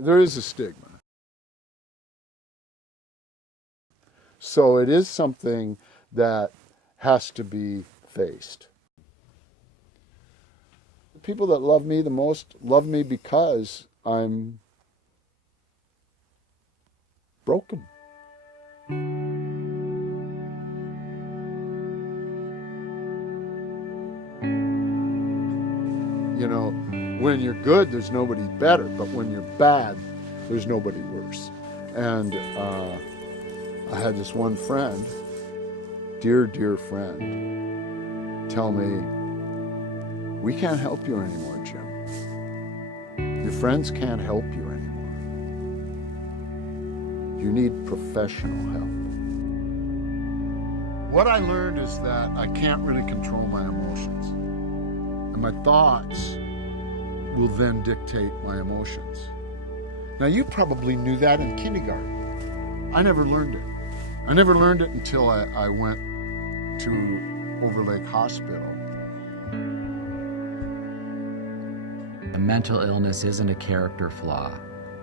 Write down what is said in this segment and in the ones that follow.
There is a stigma. So it is something that has to be faced. The people that love me the most love me because I'm broken. You know, when you're good, there's nobody better, but when you're bad, there's nobody worse. And I had this one friend, dear friend, tell me, we can't help you anymore, Jim. Your friends can't help you anymore. You need professional help. What I learned is that I can't really control my emotions. And my thoughts will then dictate my emotions. Now, you probably knew that in kindergarten. I never learned it. I never learned it until I went to Overlake Hospital. A mental illness isn't a character flaw.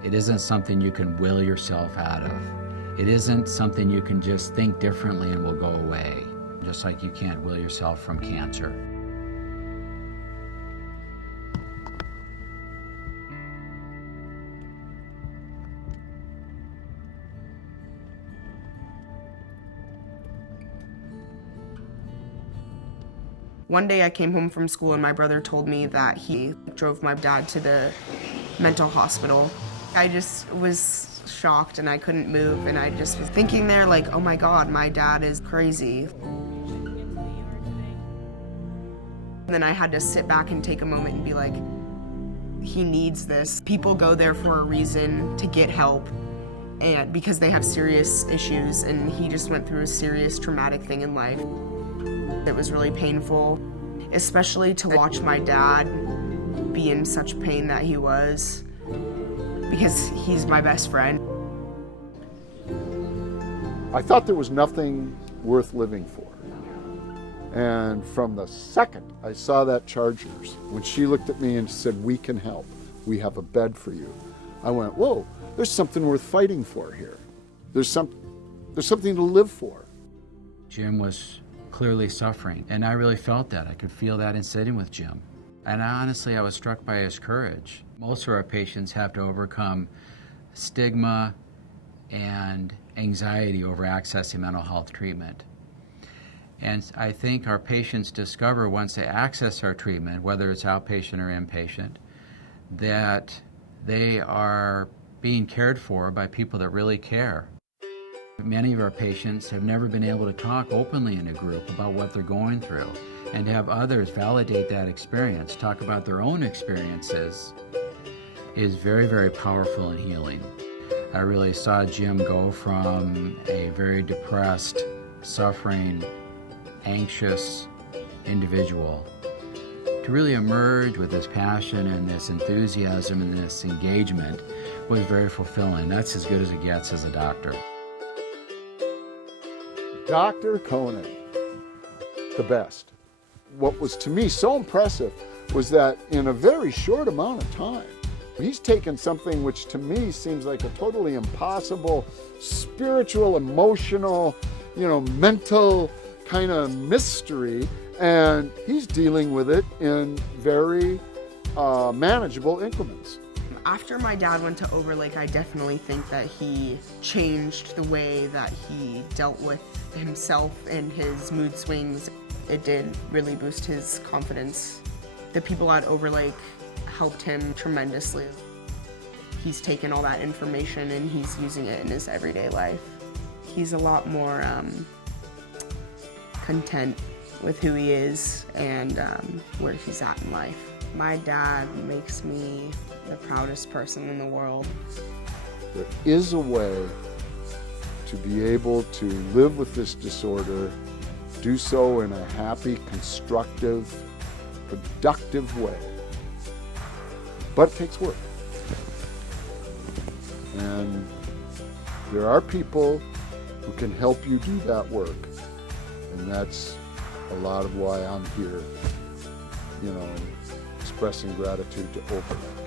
It isn't something you can will yourself out of. It isn't something you can just think differently and will go away, just like you can't will yourself from cancer. One day I came home from school and my brother told me that he drove my dad to the mental hospital. I just was shocked and I couldn't move, and I just was thinking there like, oh my God, my dad is crazy. And then I had to sit back and take a moment and be like, he needs this. People go there for a reason, to get help, and because they have serious issues, and he just went through a serious traumatic thing in life. It was really painful, especially to watch my dad be in such pain that he was, because he's my best friend. I thought there was nothing worth living for. And from the second I saw that Chargers, when she looked at me and said, we can help, we have a bed for you, I went, whoa, there's something worth fighting for here. There's something to live for. Jim was clearly suffering, and I really felt that. I could feel that in sitting with Jim. And honestly, I was struck by his courage. Most of our patients have to overcome stigma and anxiety over accessing mental health treatment. And I think our patients discover once they access our treatment, whether it's outpatient or inpatient, that they are being cared for by people that really care. Many of our patients have never been able to talk openly in a group about what they're going through, and to have others validate that experience, talk about their own experiences, is very, very powerful and healing. I really saw Jim go from a very depressed, suffering, anxious individual to really emerge with this passion and this enthusiasm and this engagement was very fulfilling. That's as good as it gets as a doctor. Dr. Koenig, the best. What was to me so impressive was that in a very short amount of time, he's taken something which to me seems like a totally impossible spiritual, emotional, mental kind of mystery, and he's dealing with it in very manageable increments. After my dad went to Overlake, I definitely think that he changed the way that he dealt with himself and his mood swings. It did really boost his confidence. The people at Overlake helped him tremendously. He's taken all that information and he's using it in his everyday life. He's a lot more content with who he is and where he's at in life. My dad makes me the proudest person in the world. There is a way to be able to live with this disorder, do so in a happy, constructive, productive way. But it takes work. And there are people who can help you do that work. And that's a lot of why I'm here, expressing gratitude to Overlake.